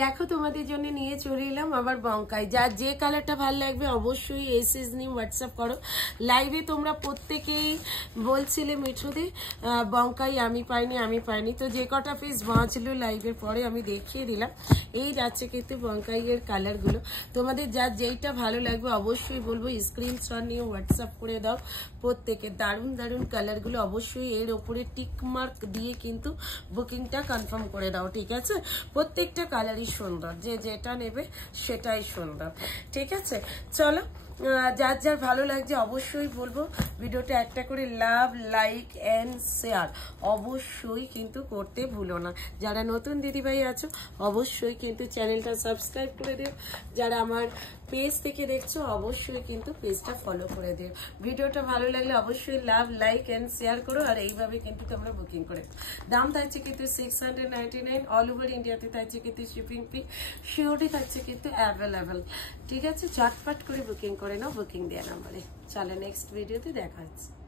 দেখো তোমাদের জন্য নিয়ে চলে এলাম আবার বঙ্কাই। যার যে কালারটা ভালো লাগবে অবশ্যই এসএস নিয়ে হোয়াটসঅ্যাপ করো। লাইভে তোমরা প্রত্যেকেই বলছিলে মিঠুদি বঙ্কাই আমি পাইনি, তো যে কটা পিস বাঁচলো লাইভের পরে আমি দেখিয়ে দিলাম। এই যাচ্ছে কিন্তু বঙ্কাইয়ের কালারগুলো, তোমাদের যার যেইটা ভালো লাগবে অবশ্যই বলবো স্ক্রিনশট নিয়ে হোয়াটসঅ্যাপ করে দাও। প্রত্যেকে দারুণ দারুণ কালারগুলো অবশ্যই এর ওপরে টিক মার্ক দিয়ে কিন্তু বুকিংটা কনফার্ম করে দাও, ঠিক আছে? প্রত্যেকটা কালারই সুন্দর, যে যেটা নেবে সেটাই সুন্দর, ঠিক আছে? চলো, যার যার ভালো লাগছে অবশ্যই বলবো ভিডিওটা একটা করে লাভ, লাইক অ্যান্ড শেয়ার অবশ্যই কিন্তু করতে ভুলো না। যারা নতুন দিদিভাই আছো অবশ্যই কিন্তু চ্যানেলটা সাবস্ক্রাইব করে দিও। যারা আমার পেজ থেকে দেখছো অবশ্যই কিন্তু পেজটা ফলো করে দিও। ভিডিওটা ভালো লাগলে অবশ্যই লাভ, লাইক অ্যান্ড শেয়ার করো। আর এইভাবে কিন্তু তোমরা বুকিং করে, দাম থাকছে কিন্তু 699, অল ওভার ইন্ডিয়াতে থাকছে কিন্তু শিপিং ফি শিওরটি থাকছে কিন্তু অ্যাভেলেবেল, ঠিক আছে? ঝটপট করে বুকিং করে নাও বুকিং দেওয়া নাম্বারে। চলো নেক্সট ভিডিওতে দেখা হচ্ছে।